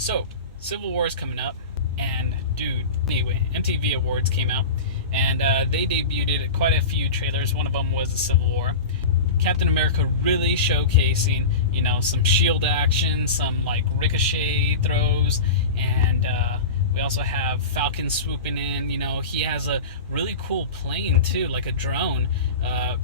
So, Civil War is coming up, and dude, anyway, MTV Awards came out, and they debuted quite a few trailers. One of them was the Civil War. Captain America really showcasing, some shield action, some like ricochet throws, and we also have Falcon swooping in. He has a really cool plane too, like a drone.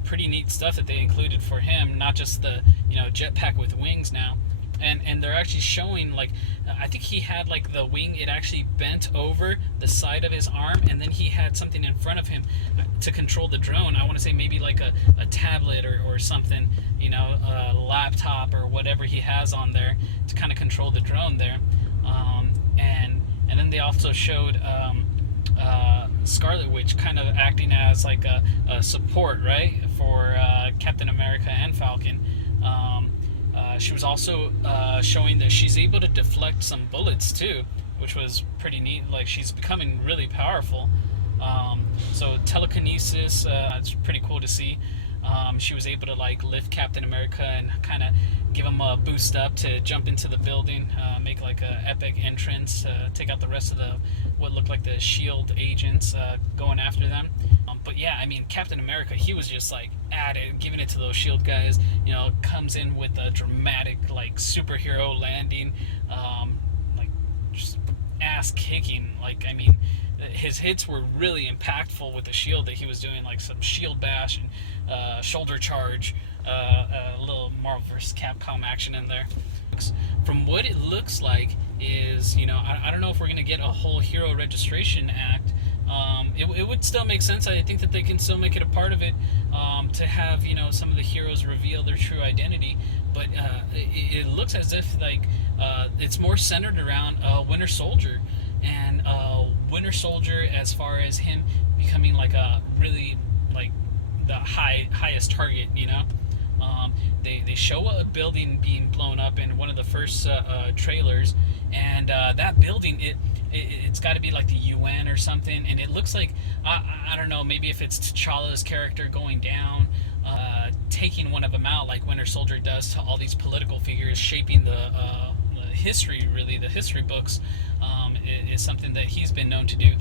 Pretty neat stuff that they included for him, not just the jetpack with wings now. And they're actually showing, like, I think he had like the wing, it actually bent over the side of his arm, and then he had something in front of him to control the drone. I want to say maybe like a tablet or something, a laptop or whatever he has on there to kind of control the drone there. And then they also showed Scarlet Witch kind of acting as like a support, right, for Captain America and Falcon. She was also showing that she's able to deflect some bullets too, which was pretty neat. Like, she's becoming really powerful. So telekinesis, it's pretty cool to see. She was able to like lift Captain America and kind of give him a boost up to jump into the building, make like a epic entrance, take out the rest of the what looked like the Shield agents going after them. But yeah, I mean, Captain America, he was just like at it, giving it to those Shield guys. Comes in with a dramatic like superhero landing, like just ass kicking. Like, I mean, his hits were really impactful with the shield that he was doing, like some shield bash and shoulder charge, a little Marvel vs. Capcom action in there. From what it looks like is, I don't know if we're going to get a whole hero registration act. It would still make sense. I think that they can still make it a part of it, to have, some of the heroes reveal their true identity. But it looks as if like it's more centered around Winter Soldier. And Winter Soldier, as far as him becoming like a really like the highest target, they show a building being blown up in one of the first trailers, and that building it's got to be like the UN or something, and it looks like I don't know, maybe if it's T'Challa's character going down, taking one of them out like Winter Soldier does to all these political figures, shaping the history, really the history books, is something that he's been known to do,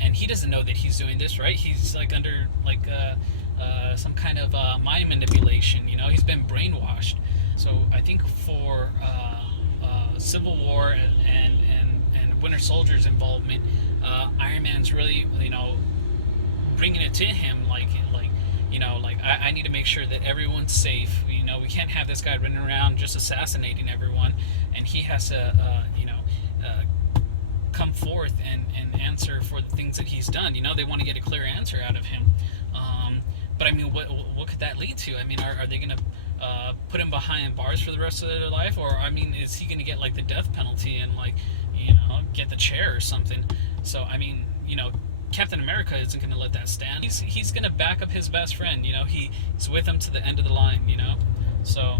and he doesn't know that he's doing this, right? He's like under like some kind of mind manipulation. He's been brainwashed. So I think for Civil War and Winter Soldier's involvement, Iron Man's really bringing it to him, like I need to make sure that everyone's safe. We can't have this guy running around just assassinating everyone, and he has to come forth and answer for the things that he's done. They want to get a clear answer out of him. But I mean, what could that lead to? I mean, are they going to put him behind bars for the rest of their life, or I mean, is he going to get like the death penalty and like get the chair or something? So I mean, Captain America isn't going to let that stand. He's going to back up his best friend. He's with him to the end of the line. So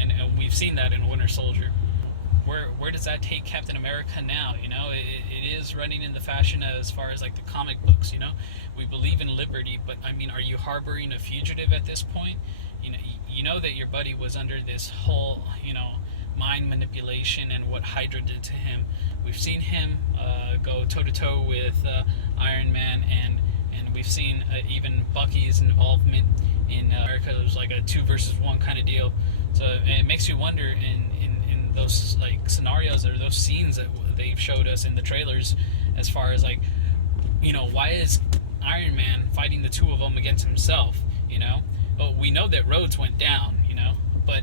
and we've seen that in Winter Soldier. Where does that take Captain America now? It is running in the fashion as far as like the comic books. We believe in liberty, but I mean, are you harboring a fugitive at this point? You know that your buddy was under this whole mind manipulation and what Hydra did to him. We've seen him go toe to toe with Iron Man, and we've seen even Bucky's involvement in America. It was like a 2 versus 1 kind of deal. So it makes you wonder in those like scenarios or those scenes that they've showed us in the trailers, as far as like, why is Iron Man fighting the two of them against himself? But we know that Rhodes went down, but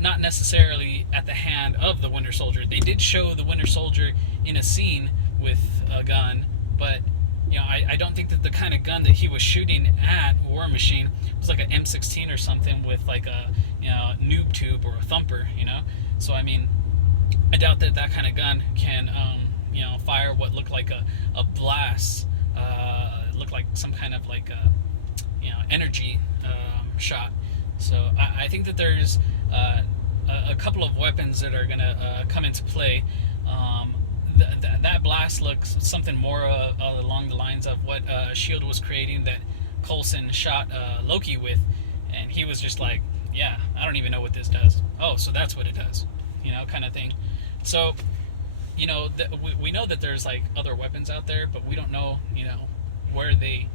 not necessarily at the hand of the Winter Soldier. They did show the Winter Soldier in a scene with a gun, but I don't think that the kind of gun that he was shooting at War Machine was like an M16 or something with like a noob tube or a thumper. So I mean, I doubt that kind of gun can fire what looked like a blast, looked like some kind of like a energy shot. So I think that there's a couple of weapons that are gonna come into play. That blast looks something more along the lines of what Shield was creating, that Coulson shot Loki with, and he was just like, yeah, I don't even know what this does. Oh, so that's what it does, kind of thing. So, we know that there's like other weapons out there, but we don't know, where they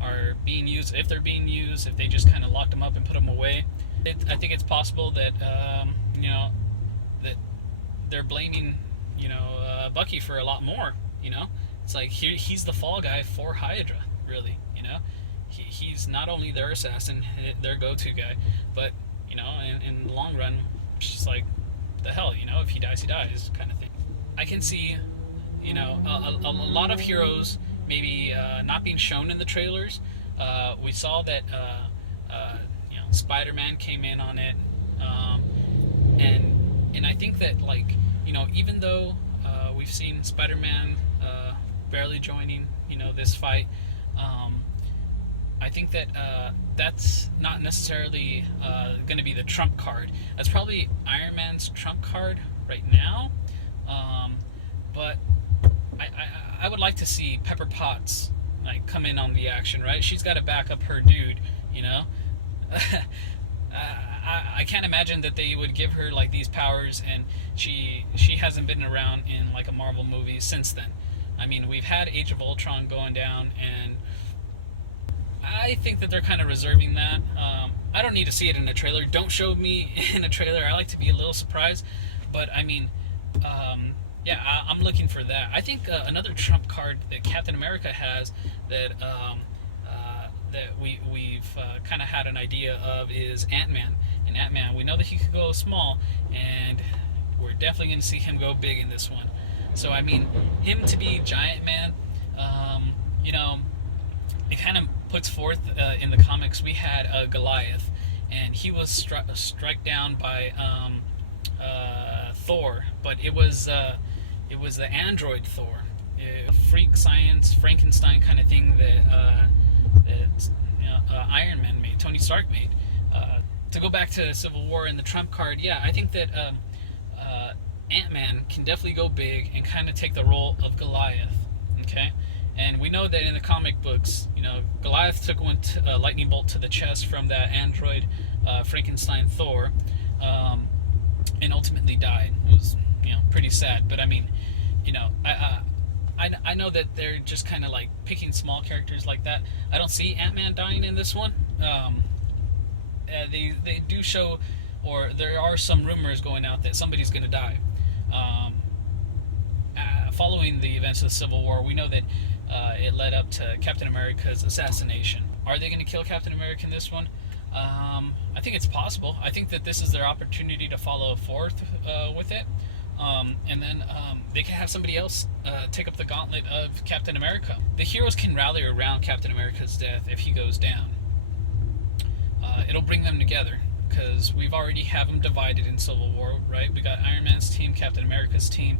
are being used, if they're being used, if they just kind of locked them up and put them away. I think it's possible that, that they're blaming, Bucky for a lot more. It's like he's the fall guy for Hydra, really. He's not only their assassin, their go-to guy, but in the long run, it's just like the hell, if he dies, kind of thing. I can see, a lot of heroes maybe not being shown in the trailers. We saw that, Spider-Man came in on it, and I think that, like, even though we've seen Spider-Man barely joining, this fight, I think that that's not necessarily going to be the trump card. That's probably Iron Man's trump card right now. But I would like to see Pepper Potts like come in on the action, right? She's got to back up her dude, I can't imagine that they would give her like these powers, and she hasn't been around in like a Marvel movie since then. I mean, we've had Age of Ultron going down, and I think that they're kind of reserving that. I don't need to see it in a trailer. Don't show me in a trailer. I like to be a little surprised, but I mean, yeah, I'm looking for that. I think another trump card that Captain America has that that we've kind of had an idea of is Ant-Man. And Ant-Man, we know that he could go small, and we're definitely going to see him go big in this one. So I mean, him to be Giant Man, it kind of puts forth in the comics. We had Goliath, and he was struck down by Thor, but it was the android Thor, a freak science Frankenstein kind of thing that Iron Man made, Tony Stark made. To go back to Civil War and the trump card, yeah, I think that Ant-Man can definitely go big and kind of take the role of Goliath. Okay, and we know that in the comic books, Goliath took a lightning bolt to the chest from that android Frankenstein Thor, and ultimately died. It was pretty sad, but I mean, I know that they're just kind of like picking small characters like that. I don't see Ant-Man dying in this one. They do show, or there are some rumors going out that somebody's going to die. Following the events of the Civil War, we know that it led up to Captain America's assassination. Are they going to kill Captain America in this one? I think it's possible. I think that this is their opportunity to follow forth with it. And then they can have somebody else take up the gauntlet of Captain America. The heroes can rally around Captain America's death if he goes down. It'll bring them together, because we've already have them divided in Civil War, right? We got Iron Man's team, Captain America's team.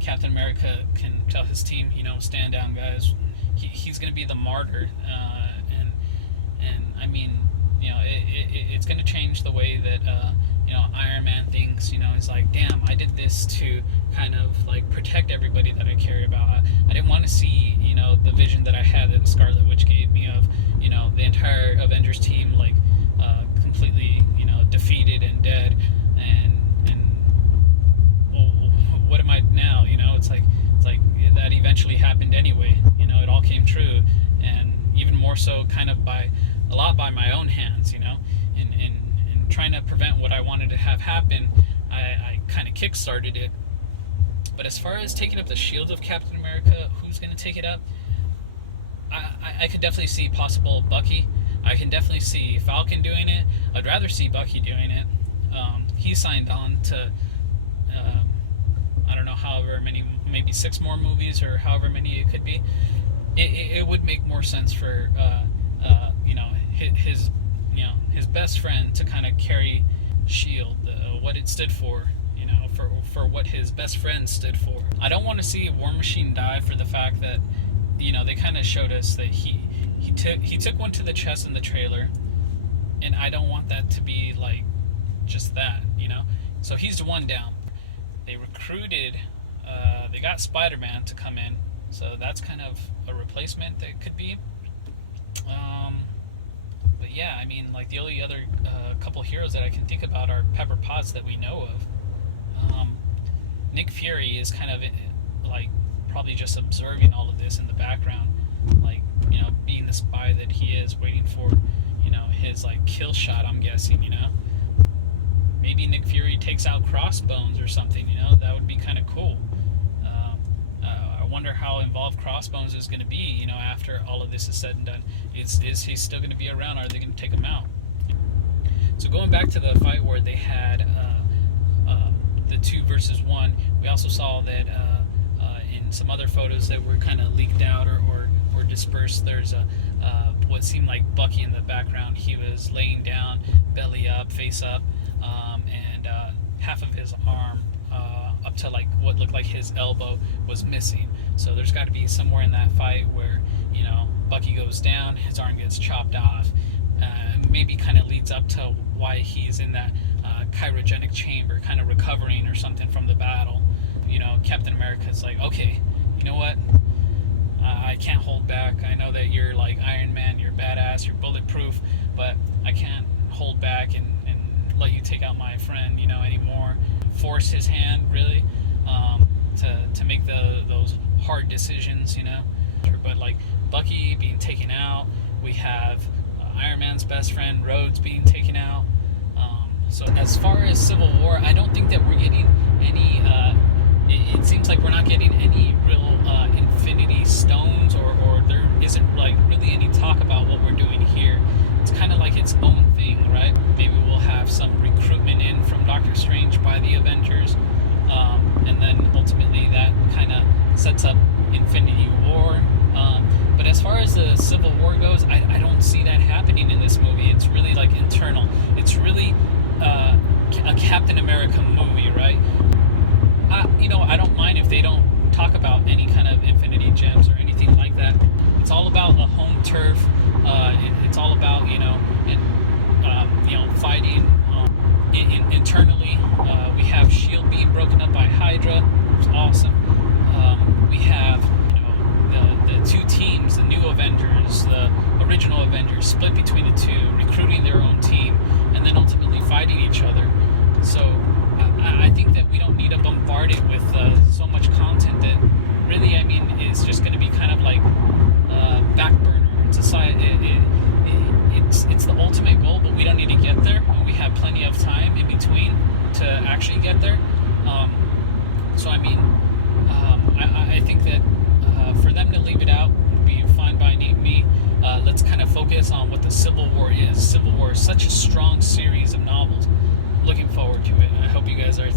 Captain America can tell his team, stand down, guys. He's going to be the martyr, and I mean, it's going to change the way that Iron Man thinks. He's like, damn, I did this to kind of like protect everybody that I care about. I didn't want to see the vision that I had that the Scarlet Witch gave me of the entire Avengers team like completely defeated and dead, and well, what am I now? It's like that eventually happened anyway. It all came true, and even more so kind of by my own hands. In trying to prevent what I wanted to have happen, I kind of kick-started it. But as far as taking up the shield of Captain America, who's going to take it up? I could definitely see possible Bucky. I can definitely see Falcon doing it. I'd rather see Bucky doing it. He signed on to, I don't know, however many, maybe 6 more movies, or however many it could be. It would make more sense for, his best friend to kind of carry SHIELD, what it stood for, for what his best friend stood for. I don't want to see War Machine die for the fact that, they kind of showed us that he took one to the chest in the trailer, and I don't want that to be like just that, So he's the one down. They recruited, they got Spider-Man to come in, so that's kind of a replacement that could be. But yeah, I mean, like the only other couple heroes that I can think about are Pepper Potts that we know of. Nick Fury is kind of like probably just observing all of this in the background, like, being the spy that he is, waiting for his like kill shot. I'm guessing, maybe Nick Fury takes out Crossbones or something. That would be kind of cool. I wonder how involved Crossbones is going to be, after all of this is said and done. Is he still going to be around? Are they going to take him out? So going back to the fight where they had the 2 versus 1, we also saw that in some other photos that were kind of leaked out or dispersed, there's what seemed like Bucky in the background. He was laying down, belly up, face up, and half of his arm up to like what looked like his elbow was missing. So there's got to be somewhere in that fight where Bucky goes down, his arm gets chopped off. Maybe kind of leads up to why he's in that cryogenic chamber, kind of recovering or something from the battle. Captain America's like, okay, you know what? I can't hold back. I know that you're like Iron Man, you're badass, you're bulletproof, but I can't hold back and let you take out my friend, anymore. Force his hand, really, to make those hard decisions, But like Bucky being taken out, we have Iron Man's best friend Rhodes being taken out. So as far as Civil War, I don't think that we're getting any. It seems like we're not getting any real Infinity Stones, or there isn't like really any talk about what we're doing here. It's kind of like its own thing, right? Maybe we'll have some recruitment in from Doctor Strange by the Avengers, and then ultimately that kind of sets up Infinity War. But as far as the Civil War goes, I don't see that happening in this movie. It's really like internal. It's really a Captain America movie, right? I don't mind if they don't talk about any kind of Infinity Gems or anything like that. It's all about the home turf. It's all about fighting internally. We have Shield being broken up by Hydra, which is awesome. We have the 2 teams, the new Avengers, the original Avengers, split between the 2, recruiting their own team, and then ultimately fighting each other. So I think that we don't need to bombard it with so much content that really, is just going to be kind of like back burner. It's the ultimate goal, but we don't need to get there, and we have plenty of time in between to actually get there. I think that for them to leave it out would be fine by me. Let's kind of focus on what the Civil War is. Civil War is such a strong series of novels. Looking forward to it. I hope you guys are